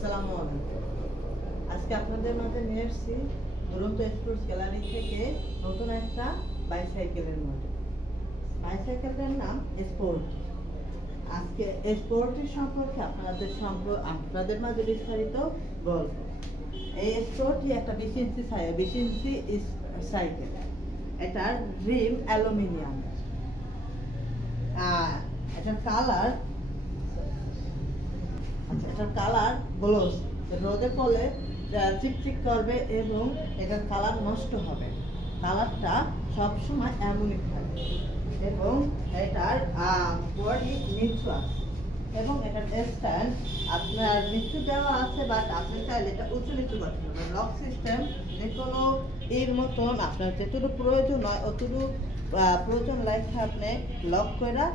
আসসালামু আলাইকুম। আজকে আপনাদের মাঝে নিয়ে এসেছি দুরন্ত স্পোর্টস গ্যালারি থেকে নতুন একটা বাইসাইকেলের মডেল। বাইসাইকেলটার নাম স্পোর্ট। আজকে স্পোর্টের সম্পর্কে আপনাদের মাঝে বিস্তারিত বলব। এই স্পোর্টটি একটা 20 ইঞ্চি সাইকেল। এটার রিম অ্যালুমিনিয়াম। এটার কালার গ্লোস, রোদে পড়লে চিকচিক করবে এবং এটার কালার নষ্ট হবে। কালারটা সবসময় এমনই থাকবে এবং এটার বডি নিচু আছে এবং এটার স্ট্যান্ড আপনার নিচু দেওয়া আছে, বাট আপনি চাইলে এটা উঁচু নিচু করতে পারবেন। লক সিস্টেম, যে কোনো এর মতন আপনার যেটুকু প্রয়োজন হয় অতটুকু প্রয়োজন লাইফে আপনি লক করে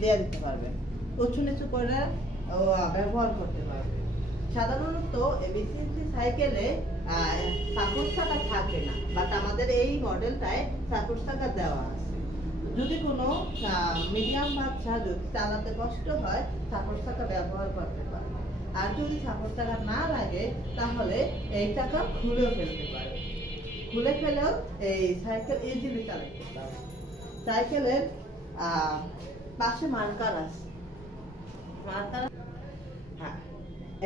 দিয়ে দিতে পারবেন, উঁচু নিচু করে ব্যবহার করতে পারবেন। সাধারণত এবিসিএনসি সাইকেলে সাপোর্ট চাকা থাকে না, বাট আমাদের এই মডেলটায় সাপোর্ট চাকা দেওয়া আছে। যদি কোনো মিডিয়াম বাচ্চা যদি চালাতে কষ্ট হয় সাপোর্ট চাকা ব্যবহার করতে পারে, আর যদি সাপোর্ট চাকা না লাগে তাহলে এই চাকা খুলে ফেলতে পারে। খুলে ফেলেও এই সাইকেল ইজিলি চালাতে পারে। সাইকেলের পাশে মার্কার আছে।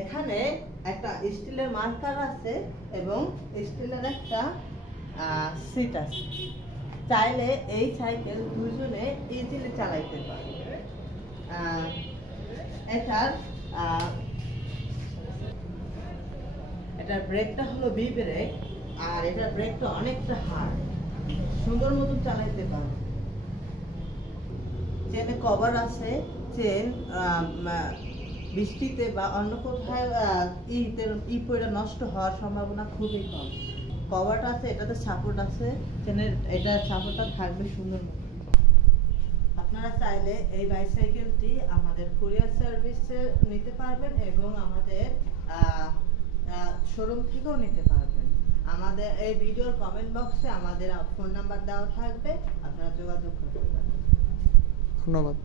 এখানে একটা স্টিলের মার্কার আছে এবং স্টিলের একটা সিট আছে। চাইলে এই সাইকেল দুজনে ইজিলি চালাইতে পারে। এটার ব্রেকটা হলো বি ব্রেক, আর এটার ব্রেকটা অনেকটা হার্ড, সুন্দর মতো চালাইতে পারে। চেনে কভার আছে। চেন বৃষ্টিতে বা অন্য কোথাও পড়ে নষ্ট হওয়ার সম্ভাবনা খুবই কম। কভারটা আছে, এটাতে সাপোর্ট আছে, চেনের এটা সাপোর্টটা থাকবে সুন্দর মতো। আপনারা চাইলে এই বাইসাইকেলটি আমাদের কুরিয়ার সার্ভিসে নিতে পারবেন এবং আমাদের শোরুম থেকেও নিতে পারবেন। আমাদের এই ভিডিওর কমেন্ট বক্সে আমাদের ফোন নাম্বার দেওয়া থাকবে, আপনারা যোগাযোগ করতে পারবেন। ধন্যবাদ।